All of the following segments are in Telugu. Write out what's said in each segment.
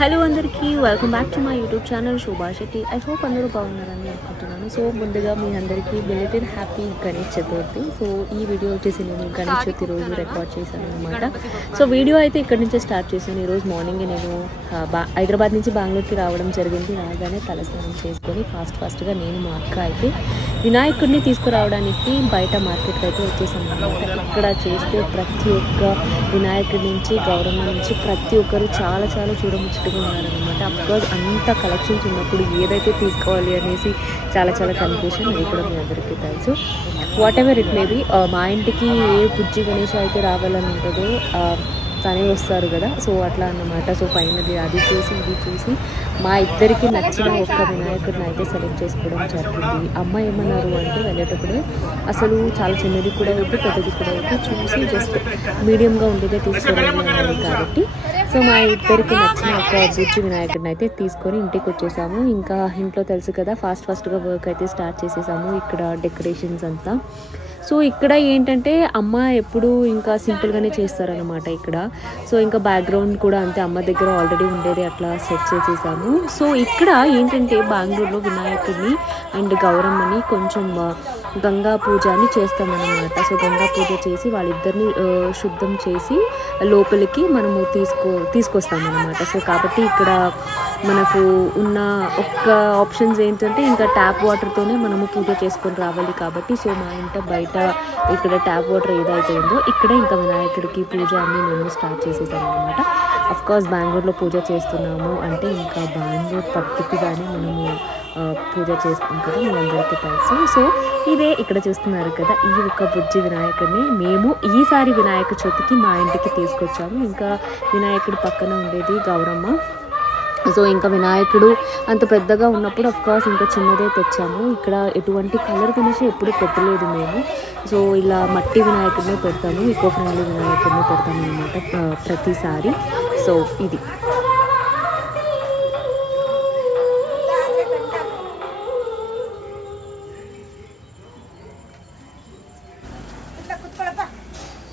హలో అందరికీ welcome back to my YouTube channel Shobha Shetty. I hope అందరూ బాగున్నారని అనుకుంటున్నాను. సో ముందుగా మీ అందరికీ belated happy Ganesh Chaturthi. So ఈ వీడియో వచ్చేసి నేను గణేష్ చతుర్థి రోజు రికార్డ్ చేశాను అనమాట. సో వీడియో అయితే ఇక్కడ నుంచే స్టార్ట్ చేశాను. ఈరోజు మార్నింగే నేను హైదరాబాద్ నుంచి బెంగళూరుకి రావడం జరిగింది. రాగానే తలస్నానం చేసుకొని ఫాస్ట్గా నేను మా అక్క అయితే వినాయకుడిని తీసుకురావడానికి బయట మార్కెట్కి అయితే వచ్చేసాను అనమాట. ఇక్కడ చూస్తే ప్రతి ఒక్క వినాయకుడి నుంచి గౌరమ్మ నుంచి ప్రతి ఒక్కరు చాలా చూడముచ్చటగా ఉన్నారనమాట. అఫ్కోర్స్ అంత కలెక్షన్స్ ఉన్నప్పుడు ఏదైతే తీసుకోవాలి అనేసి చాలా కన్ఫ్యూషన్. అది కూడా మీ అందరికీ తెలుసు. Whatever it may be, మా ఇంటికి ఏ బుజ్జి గణేష్ అయితే రావాలని ఉంటుందో తనే వస్తారు కదా. సో అట్లా అన్నమాట. సో ఫైనల్లీ అది చూసి ఇది చూసి మా ఇద్దరికి నచ్చిన ఒక్క వినాయకుడిని అయితే సెలెక్ట్ చేసుకోవడం జరిగింది. అమ్మ ఏమన్నారు అంటే వెళ్ళేటప్పుడు అసలు చాలా చిన్నది కూడా వద్దు పెద్దది కూడా వద్దు, చూసి జస్ట్ మీడియంగా ఉండేదే తీసుకోవాలి అన్నారు కాబట్టి సో మా ఇద్దరికి నచ్చిన ఒక బుజ్జి వినాయకుడిని అయితే తీసుకొని ఇంటికి వచ్చేసాము. ఇంకా ఇంట్లో తెలుసు కదా, ఫాస్ట్గా వర్క్ అయితే స్టార్ట్ చేసేసాము. ఇక్కడ డెకరేషన్స్ అంతా. సో ఇక్కడ ఏంటంటే అమ్మ ఎప్పుడు ఇంకా సింపుల్గానే చేస్తారనమాట ఇక్కడ. సో ఇంకా బ్యాక్గ్రౌండ్ కూడా అంతే, అమ్మ దగ్గర ఆల్రెడీ ఉండేది అట్లా సెట్ చేసేసాము. సో ఇక్కడ ఏంటంటే బెంగళూరులో వినాయకుడిని అండ్ గౌరమ్మని కొంచెం గంగా పూజ అని చేస్తామన్నమాట. సో గంగా పూజ చేసి వాళ్ళిద్దరిని శుద్ధం చేసి లోపలికి మనము తీసుకొస్తామన్నమాట. సో కాబట్టి ఇక్కడ మనకు ఉన్న ఒక్క ఆప్షన్స్ ఏంటంటే ఇంకా ట్యాప్ వాటర్తోనే మనము పూజ చేసుకొని రావాలి కాబట్టి సో మా ఇంట బయట ఇక్కడ ట్యాప్ వాటర్ ఏదైతే ఉందో ఇక్కడే ఇంకా వినాయకుడికి పూజ అన్నీ మేము స్టార్ట్ చేసేసాము అనమాట. అఫ్కోర్స్ బెంగళూరులో పూజ చేస్తున్నాము అంటే ఇంకా బెంగళూరు పద్ధతిగానే మనము పూజ చేస్తాం కదా, మీ అందరికీ తెలుసు. సో ఇదే ఇక్కడ చూస్తున్నారు కదా, ఈ ఒక బుజ్జి వినాయకుడిని మేము ఈసారి వినాయక చవితికి మా ఇంటికి తీసుకొచ్చాము. ఇంకా వినాయకుడి పక్కన ఉండేది గౌరమ్మ. సో ఇంకా వినాయకుడు అంత పెద్దగా ఉన్నప్పుడు అఫ్కోర్స్ ఇంకా చిన్నదే తెచ్చాము. ఇక్కడ ఎటువంటి కలర్ గణేష్ ఎప్పుడు పెట్టలేదు మేము. సో ఇలా మట్టి వినాయకుడినే పెడతాము, ఈకో ఫ్రెండ్లీ వినాయకుడిని పెడతాము అనమాట ప్రతిసారి. సో ఇది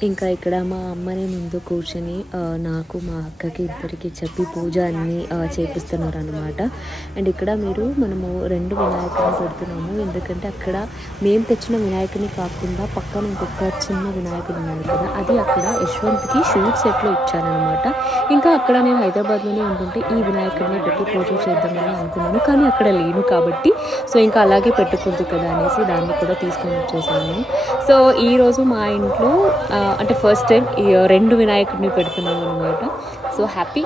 ఇంకా ఇక్కడ మా అమ్మని ముందు కూర్చొని నాకు మా అక్కకి ఇద్దరికి చెప్పి పూజ అన్నీ చేపిస్తున్నారు అనమాట. అండ్ ఇక్కడ మనము 2 వినాయకుడిని పెడుతున్నాము. ఎందుకంటే అక్కడ మేము తెచ్చిన వినాయకుడిని కాకుండా పక్కన ఇంకొక చిన్న వినాయకుడు ఉన్నారు కదా, అది అక్కడ యశ్వంత్కి షూట్ సెట్లో ఇచ్చానమాట. ఇంకా అక్కడ నేను హైదరాబాద్లోనే ఉంటుంటే ఈ వినాయకుడిని పెట్టి పూజ చేద్దామని అనుకున్నాను, కానీ అక్కడ లేను కాబట్టి సో ఇంకా అలాగే పెట్టుకుంది కదా అనేసి దాన్ని కూడా తీసుకొని వచ్చేసాను. సో ఈరోజు మా ఇంట్లో అంటే ఫస్ట్ టైం 2 వినాయకుడిని పెడుతున్నాను అనమాట. So happy.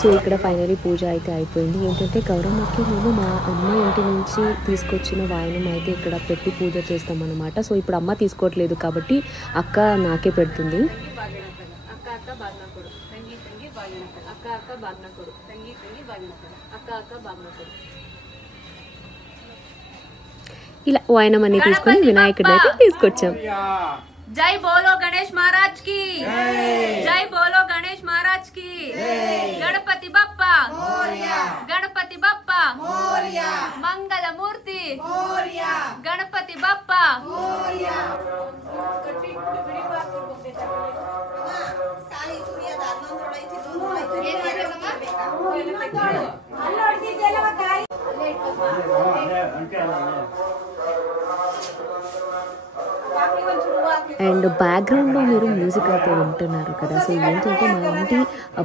సో ఇక్కడ ఫైనలీ పూజ అయితే అయిపోయింది. ఏంటంటే గౌరమ్మకి మేము మా అమ్మ ఇంటి నుంచి తీసుకొచ్చిన వాయనం అయితే ఇక్కడ పెట్టి పూజ చేస్తామన్నమాట. సో ఇప్పుడు అమ్మ తీసుకోవట్లేదు కాబట్టి అక్క నాకే పెడుతుంది. ఇలా వాయనం అన్ని తీసుకొని వినాయకుడిని అయితే తీసుకొచ్చాం. జై బోలో గణేష్ మహారాజ్ కి జై బోలో గణేష్ మహారాజ్ కి గణపతి బప్ప గణపతి బప్ప మంగళమూర్తి గణపతి బప్ప. అండ్ బ్యాక్గ్రౌండ్లో మీరు మ్యూజిక్ అయితే వింటున్నారు కదా. సో ఏంటంటే మా ఇంటి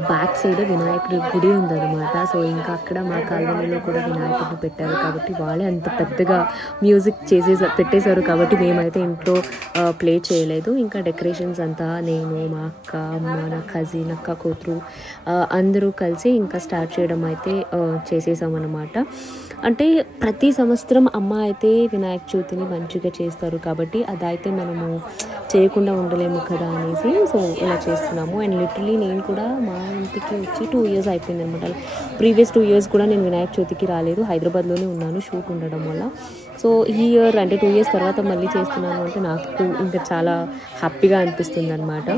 బ్యాక్ సైడ్ వినాయకుడి గుడి ఉందన్నమాట. సో ఇంకా అక్కడ మా కాలనీలో కూడా వినాయకుడిని పెట్టారు కాబట్టి వాళ్ళే అంత పెద్దగా మ్యూజిక్ పెట్టేశారు కాబట్టి మేమైతే ఇంట్లో ప్లే చేయలేదు. ఇంకా డెకరేషన్స్ అంతా నేను, మా అక్క, అమ్మ, నా కజిన్, అక్క కూతురు అందరూ కలిసి ఇంకా స్టార్ట్ చేయడం అయితే చేసేసామన్నమాట. అంటే ప్రతి సంవత్సరం అమ్మ అయితే వినాయక చవితిని మంచిగా చేస్తారు కాబట్టి అదైతే మనము చేయకుండా ఉండలేము కదా అనేసి సో ఇలా చేస్తున్నాము. అండ్ లిటరలీ నేను కూడా మా ఇంటికి వచ్చి 2 years అయిపోయింది అనమాట. ప్రీవియస్ 2 years కూడా నేను వినాయక చవితికి రాలేదు, హైదరాబాద్లోనే ఉన్నాను షూట్ ఉండడం వల్ల. సో ఈ ఇయర్ అంటే 2 years తర్వాత మళ్ళీ చేస్తున్నాను అంటే నాకు ఇంకా చాలా హ్యాపీగా అనిపిస్తుంది అనమాట.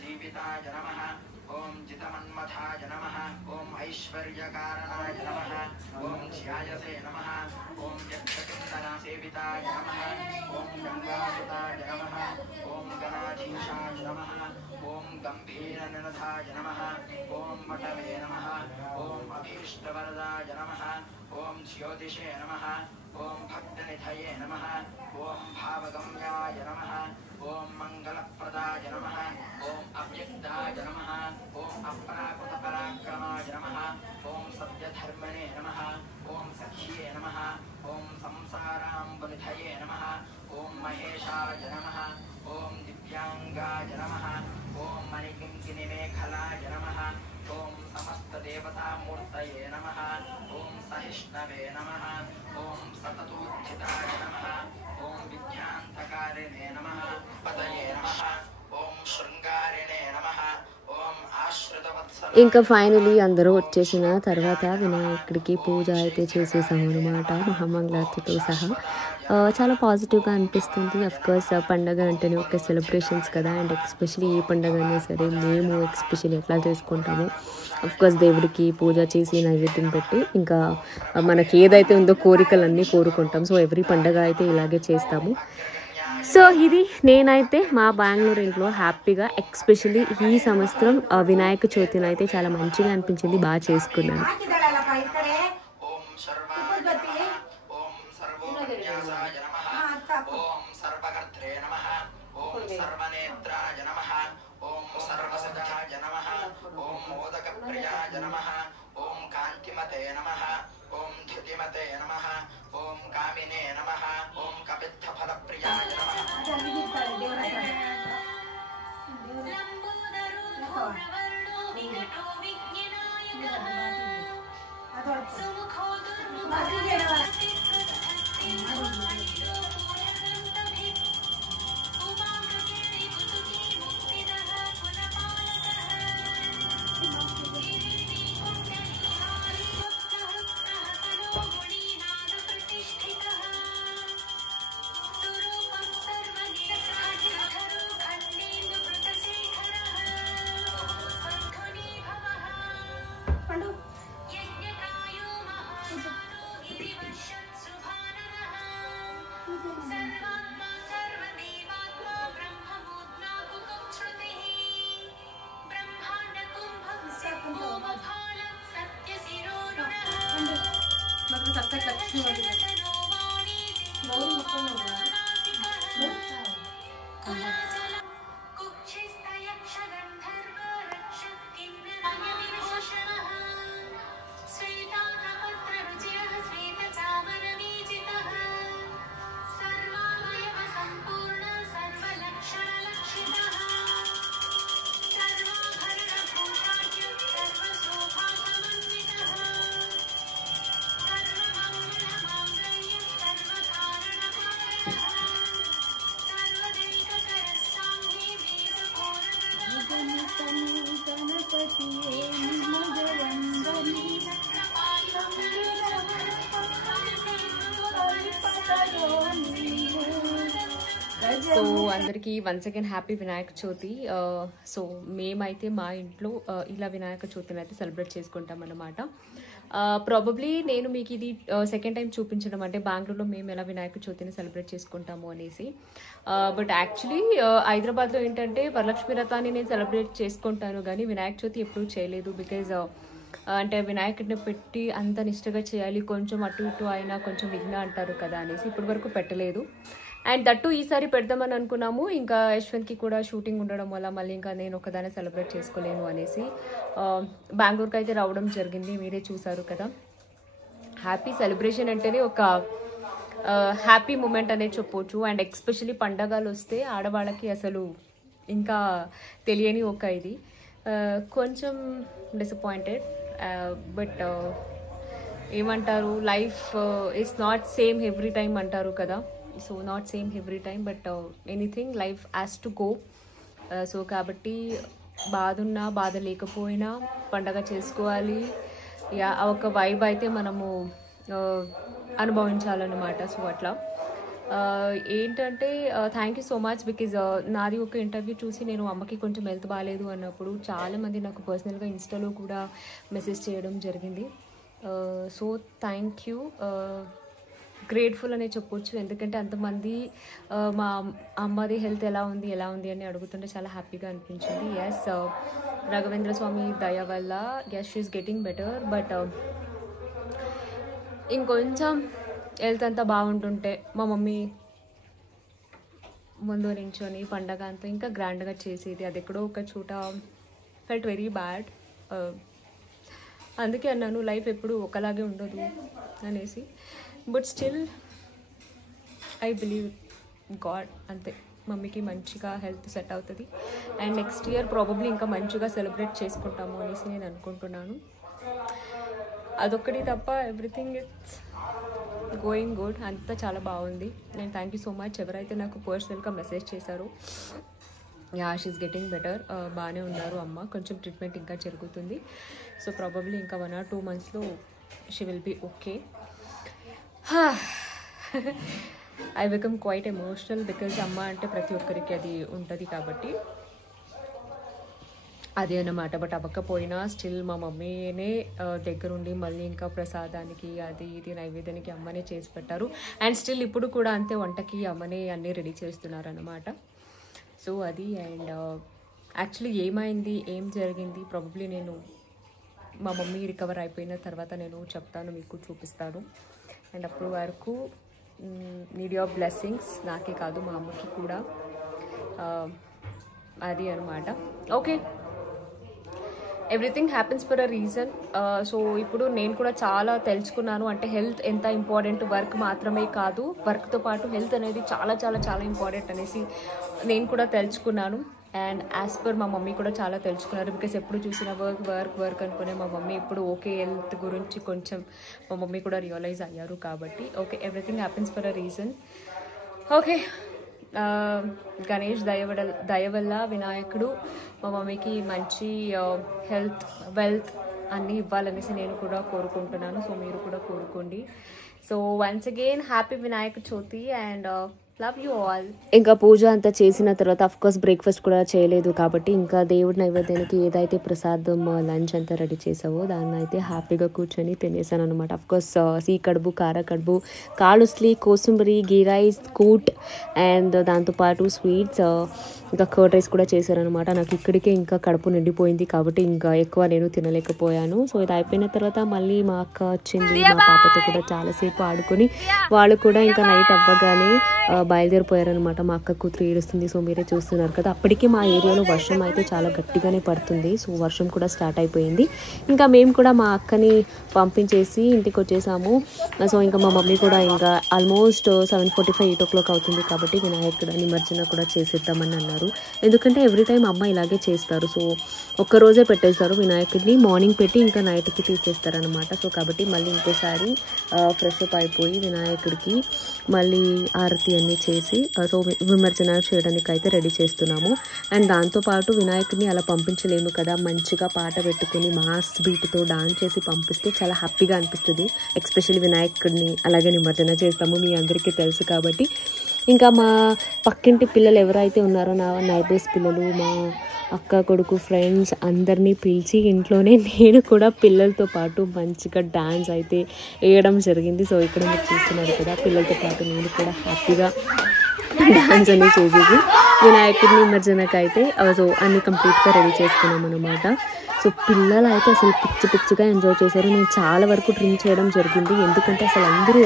जीविताय नमः ओम जितमन्मथाय नमः ओम ऐश्वर्यकारणाय नमः ओम ध्यायसे नमः ओम यक्षकिन्नरा सेविताय नमः ओम गंगासुताय नमः ओम गणाधीशाय नमः ओम गंभीरनिनधाय नमः ओम मटवे नमः ओम अभीष्टवरदाय नमः ओम ज्योतिषे नमः ओम भक्तनिधये नमः ओम भावगम्याय नमः ओम मंगलप्रदाय नमः ओम अव्यक्ताय नमः ओम अपराकृतपराक्रमाय नमः ओम सत्यधर्मणे नमः ओम सख्ये नमः ओम संसाराम्बुनिधये नमः ओम महेशाय नमः ओम दिव्यांगाय नमः ओम मणिकिंकिनिमेखलाय नमः ओम समस्तदेवतामूर्तये नमः ओम सहिष्णवे नमः ओम सततोत्थिताय नमः ओम विद्यान्तकारिणे नमः पतये नमः ओम शृंगारिणे नमः ओम आश्रितवत्सल. ఇంకా ఫైనలీ అందరూ వచ్చేసిన తర్వాత వినాయకుడికి పూజ అయితే చేసేసాము అనమాట మహామంగళారతితో సహా. చాలా పాజిటివ్గా అనిపిస్తుంది. అఫ్కోర్స్ పండగ అంటేనే ఒక సెలబ్రేషన్స్ కదా, అండ్ ఎస్పెషలీ ఏ పండగ అయినా సరే మేము ఎస్పెషల్లీ ఎట్లా చేసుకుంటాము, అఫ్కోర్స్ దేవుడికి పూజ చేసి నైవేద్యం పెట్టి ఇంకా మనకి ఏదైతే ఉందో కోరికలన్నీ కోరుకుంటాం. సో ఎవ్రీ పండగ అయితే ఇలాగే చేస్తాము. సో ఇది నేనైతే మా బెంగళూరు ఇంట్లో హ్యాపీగా ఎస్పెషల్లీ ఈ సంవత్సరం వినాయక చవితిని అయితే చాలా మంచిగా అనిపించింది, బాగా చేసుకున్నాను. సో అందరికీ once again happy Vinayaka Chavithi. So మేమైతే మా ఇంట్లో ఇలా వినాయక చవితిని అయితే సెలబ్రేట్ చేసుకుంటాం అన్నమాట. ప్రాబబ్లీ నేను మీకు ఇది సెకండ్ టైం చూపించడం, అంటే బెంగళూరులో మేము ఎలా వినాయక చవితిని సెలబ్రేట్ చేసుకుంటాము అనేసి. బట్ యాక్చువల్లీ హైదరాబాద్లో ఏంటంటే వరలక్ష్మి వ్రతాన్ని నేను సెలబ్రేట్ చేసుకుంటాను, కానీ వినాయక చవితి ఎప్పుడూ చేయలేదు. బికాజ్ అంటే వినాయకుడిని పెట్టి అంత నిష్టగా చేయాలి, కొంచెం అటు ఇటు అయినా కొంచెం విఘ్న అంటారు కదా అనేసి ఇప్పటి వరకు పెట్టలేదు. అండ్ దట్టు ఈసారి పెడదామని అనుకున్నాము, ఇంకా యశ్వంత్కి కూడా షూటింగ్ ఉండడం వల్ల మళ్ళీ ఇంకా నేను ఒకదాన్ని సెలబ్రేట్ చేసుకోలేను అనేసి బెంగళూరుకి అయితే రావడం జరిగింది. మీరే చూసారు కదా. హ్యాపీ సెలబ్రేషన్ అంటేనే ఒక హ్యాపీ మూమెంట్ అనేది చెప్పవచ్చు. అండ్ ఎస్పెషలీ పండగలు వస్తే ఆడవాళ్ళకి అసలు ఇంకా తెలియని ఒక ఇది. కొంచెం డిసప్పాయింటెడ్, బట్ ఏమంటారు, life is not same every time అంటారు కదా. So not same every time, but anything life has to go. So కాబట్టి బాధ ఉన్నా బాధ లేకపోయినా పండగ చేసుకోవాలి. యా ఒక వైబ్ అయితే మనము అనుభవించాలన్నమాట. సో అట్లా ఏంటంటే thank you so much. Because నాది ఒక ఇంటర్వ్యూ చూసి నేను అమ్మకి కొంచెం హెల్త్ బాగాలేదు అన్నప్పుడు చాలామంది నాకు పర్సనల్గా ఇన్స్టాలో కూడా మెసేజ్ చేయడం జరిగింది. సో థ్యాంక్ యూ, గ్రేట్ఫుల్ అనే చెప్పొచ్చు. ఎందుకంటే అంతమంది మా అమ్మది హెల్త్ ఎలా ఉంది అని అడుగుతుంటే చాలా హ్యాపీగా అనిపించింది. ఎస్, రాఘవేంద్ర స్వామి దయ వల్ల yes she is getting better. But ఇంకొంచెం హెల్త్ అంతా బాగుంటుంటే మా మమ్మీ ముందు నించొని పండగ అంతా ఇంకా గ్రాండ్గా చేసేది. అది ఎక్కడో ఒక చోట ఫెల్ట్ వెరీ బ్యాడ్. అందుకే అన్నాను లైఫ్ ఎప్పుడు ఒకలాగే ఉండదు అనేసి. But still I believe God, అంతే. మమ్మీకి మంచిగా హెల్త్ సెట్ అవుతుంది అండ్ నెక్స్ట్ ఇయర్ ప్రాబబ్లీ ఇంకా మంచిగా సెలబ్రేట్ చేసుకుంటాము అనేసి నేను అనుకుంటున్నాను. అదొక్కటి తప్ప ఎవ్రీథింగ్ ఇట్స్ గోయింగ్ గుడ్, అంతా చాలా బాగుంది. నేను థ్యాంక్ యూ సో మచ్ ఎవరైతే నాకు పర్సనల్గా మెసేజ్ చేశారో. Yeah she is getting better, బాగానే ఉన్నారు అమ్మ. కొంచెం ట్రీట్మెంట్ ఇంకా జరుగుతుంది. సో ప్రాబబ్లీ ఇంకా 1 or 2 monthsలో she will be okay. I become quite emotional because అమ్మ అంటే ప్రతి ఒక్కరికి అది ఉంటుంది కాబట్టి అది అన్నమాట. బట్ అవ్వకపోయినా స్టిల్ మా మమ్మీనే దగ్గరుండి మళ్ళీ ఇంకా ప్రసాదానికి అది ఇది నైవేద్యానికి అమ్మనే చేసి పెట్టారు. అండ్ స్టిల్ ఇప్పుడు కూడా అంతే, వంటకి అమ్మనే అన్నీ రెడీ చేస్తున్నారు అన్నమాట. సో అది. అండ్ యాక్చువల్లీ ఏమైంది, ఏం జరిగింది ప్రాబబ్లీ నేను మా మమ్మీ రికవర్ అయిపోయిన తర్వాత నేను చెప్తాను, మీకు చూపిస్తాను. అండ్ అప్పుడు వరకు నీడ్ యువర్ బ్లెస్సింగ్స్, నాకే కాదు మా అమ్మకి కూడా. అది అనమాట. Okay, everything happens for a reason. So ఇప్పుడు నేను కూడా చాలా తెలుసుకున్నాను, అంటే హెల్త్ ఎంత ఇంపార్టెంట్, వర్క్ మాత్రమే కాదు, వర్క్తో పాటు హెల్త్ అనేది చాలా చాలా చాలా ఇంపార్టెంట్ అనేసి నేను కూడా తెలుసుకున్నాను. అండ్ యాజ్ పర్ మా మమ్మీ కూడా చాలా తెలుసుకున్నారు. బికాస్ ఎప్పుడు చూసిన వర్క్ వర్క్ వర్క్ అనుకునే మా మమ్మీ ఇప్పుడు ఓకే హెల్త్ గురించి కొంచెం మా మమ్మీ కూడా రియలైజ్ అయ్యారు. కాబట్టి okay, everything happens for a reason. Okay, Ganesh దయ వల్ల వినాయకుడు మా మమ్మీకి మంచి హెల్త్ వెల్త్ అన్నీ ఇవ్వాలనేసి నేను కూడా కోరుకుంటున్నాను. సో మీరు కూడా కోరుకోండి. So once again happy Vinayaka Chavithi. And love you all. ఇంకా పూజ అంతా చేసిన తర్వాత అఫ్కోర్స్ బ్రేక్ఫాస్ట్ కూడా చేయలేదు కాబట్టి ఇంకా దేవుడి నైవేద్యానికి ఏదైతే ప్రసాదం లంచ్ అంతా రెడీ చేసావో దాన్ని అయితే హ్యాపీగా కూర్చొని తినేసాను అనమాట. అఫ్కోర్స్ సీ కడుపు, కార కడుపు, కాలుస్లీ, కోసుంబరి, గీ రైస్, కూట్ అండ్ దాంతోపాటు స్వీట్స్, ఇంకా కర్డ్ రైస్ కూడా చేశారనమాట. నాకు ఇక్కడికే ఇంకా కడుపు నిండిపోయింది కాబట్టి ఇంకా ఎక్కువ నేను తినలేకపోయాను. సో ఇది అయిపోయిన తర్వాత మళ్ళీ మా అక్క వచ్చింది, మా పాపతో కూడా చాలాసేపు ఆడుకొని వాళ్ళు కూడా ఇంకా నైట్ అవ్వగానే బయలుదేరిపోయారనమాట. మా అక్క కూతురు ఏడుస్తుంది. సో మీరే చూస్తున్నారు కదా. అప్పటికే మా ఏరియాలో వర్షం అయితే చాలా గట్టిగానే పడుతుంది. సో వర్షం కూడా స్టార్ట్ అయిపోయింది. ఇంకా మేము కూడా మా అక్కని పంపించేసి ఇంటికి వచ్చేసాము. సో ఇంకా మా మమ్మీ కూడా ఇంకా ఆల్మోస్ట్ 7:45, 8 o'clock అవుతుంది కాబట్టి వినాయకుడు నిమజ్జన కూడా చేసేద్దామని అన్నారు. ఎందుకంటే ఎవ్రీ టైం అమ్మ ఇలాగే చేస్తారు. సో ఒక్కరోజే పెట్టేస్తారు వినాయకుడిని, మార్నింగ్ పెట్టి ఇంకా నైట్కి తీసేస్తారనమాట. సో కాబట్టి మళ్ళీ ఇంకోసారి ఫ్రెష్ అప్ అయిపోయి వినాయకుడికి మళ్ళీ ఆరతి అన్నీ చేసి సో విమర్శన చేయడానికి అయితే రెడీ చేస్తున్నాము. అండ్ దాంతోపాటు వినాయకుడిని అలా పంపించలేము కదా, మంచిగా పాట పెట్టుకుని మాస్ బీట్తో డాన్స్ చేసి పంపిస్తే చాలా హ్యాపీగా అనిపిస్తుంది. ఎస్పెషల్లీ వినాయకుడిని అలాగే నిమజ్జన చేస్తాము, మీ అందరికీ తెలుసు కాబట్టి. ఇంకా మా పక్కింటి పిల్లలు ఎవరైతే ఉన్నారో నా నైబర్స్ పిల్లలు, మా అక్క కొడుకు ఫ్రెండ్స్ అందరినీ పిలిచి ఇంట్లోనే నేను కూడా పిల్లలతో పాటు మంచిగా డాన్స్ అయితే వేయడం జరిగింది. సో ఇక్కడ మీరు చూస్తున్నారు కదా, పిల్లలతో పాటు నేను కూడా హ్యాపీగా డాన్స్ అన్నీ చేసేసి వినాయకుడి నిమజ్జనకి అయితే సో అన్నీ కంప్లీట్గా రెడీ చేసుకున్నాం అనమాట. సో పిల్లలు అయితే అసలు పిచ్చిగా ఎంజాయ్ చేశారు. నేను చాలా వరకు డ్రీమ్ చేయడం జరిగింది, ఎందుకంటే అసలు అందరూ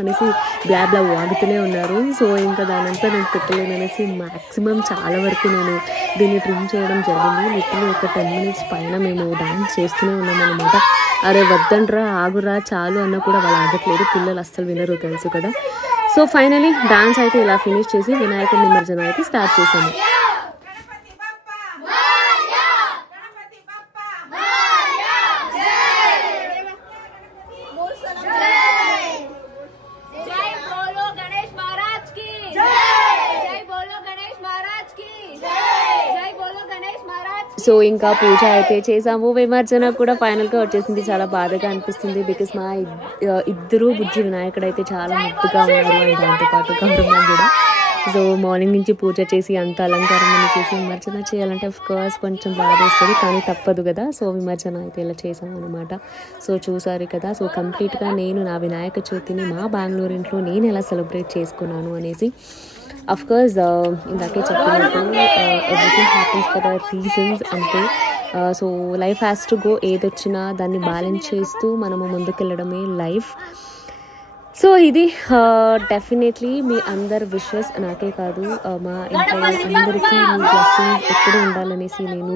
అనేసి బ్లాబ్లా వాగుతూనే ఉన్నారు. సో ఇంకా దానంతా నేను పెట్టలేను అనేసి మ్యాక్సిమం చాలా వరకు నేను దీన్ని డ్రీమ్ చేయడం జరిగింది. లిటరలీ ఒక 10 minutes పైన మేము డాన్స్ చేస్తూనే ఉన్నాం అనమాట. అరే వద్దండ్రా, ఆగురా, చాలు అన్న కూడా వాళ్ళు ఆగట్లేదు. పిల్లలు అస్సలు వినరు, తెలుసు కదా. సో ఫైనలీ డాన్స్ అయితే ఇలా ఫినిష్ చేసి వినాయకుడి నిమజ్జనం అయితే స్టార్ట్ చేసాము. సో ఇంకా పూజ అయితే చేసాము, విమర్శన కూడా ఫైనల్గా వచ్చేసింది. చాలా బాధగా అనిపిస్తుంది బికాస్ మా ఇద్దరు బుజ్జి వినాయకుడు అయితే చాలా ముద్దుగా ఉన్నారు. అండ్ దాంతోపాటు గౌరమ్మ కూడా. సో మార్నింగ్ నుంచి పూజ చేసి అంత అలంకారం అని చేసి విమర్శన చేయాలంటే అఫ్కోర్స్ కొంచెం బాధ వస్తుంది, కానీ తప్పదు కదా. సో విమర్శన అయితే ఇలా చేసాము అనమాట. సో చూసారు కదా. సో కంప్లీట్గా నేను నా వినాయక చవితిని మా బెంగళూరు ఇంట్లో నేను ఎలా సెలబ్రేట్ చేసుకున్నాను అనేసి. అఫ్కోర్స్ ఇందాకే చెప్పినట్టు everything happens for the reasons అంటే. So life has to go, ఏదొచ్చినా దాన్ని బ్యాలెన్స్ చేస్తూ మనము ముందుకెళ్ళడమే లైఫ్. సో ఇది డెఫినెట్లీ మీ అందరి విషెస్, నాకే కాదు మా ఇంట్లో అందరికీ మీ బ్లెస్సింగ్స్ ఎప్పుడు ఉండాలనేసి నేను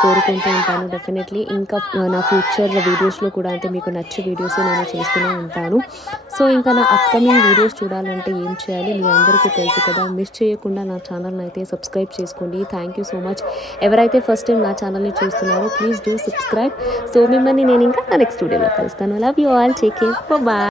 కోరుకుంటూ ఉంటాను డెఫినెట్లీ. ఇంకా నా ఫ్యూచర్ వీడియోస్లో కూడా అంటే మీకు నచ్చే వీడియోస్ నేను చేస్తూనే ఉంటాను. సో ఇంకా నా అప్కమింగ్ వీడియోస్ చూడాలంటే ఏం చేయాలి మీ అందరికీ తెలుసు కదా. మిస్ చేయకుండా నా ఛానల్ని అయితే సబ్స్క్రైబ్ చేసుకోండి. Thank you so much. ఎవరైతే ఫస్ట్ టైం నా ఛానల్ని చూస్తున్నారో ప్లీజ్ డూ సబ్స్క్రైబ్. సో మిమ్మల్ని నేను ఇంకా నా నెక్స్ట్ వీడియోలో కలుస్తాను. Love you all, take care, bye.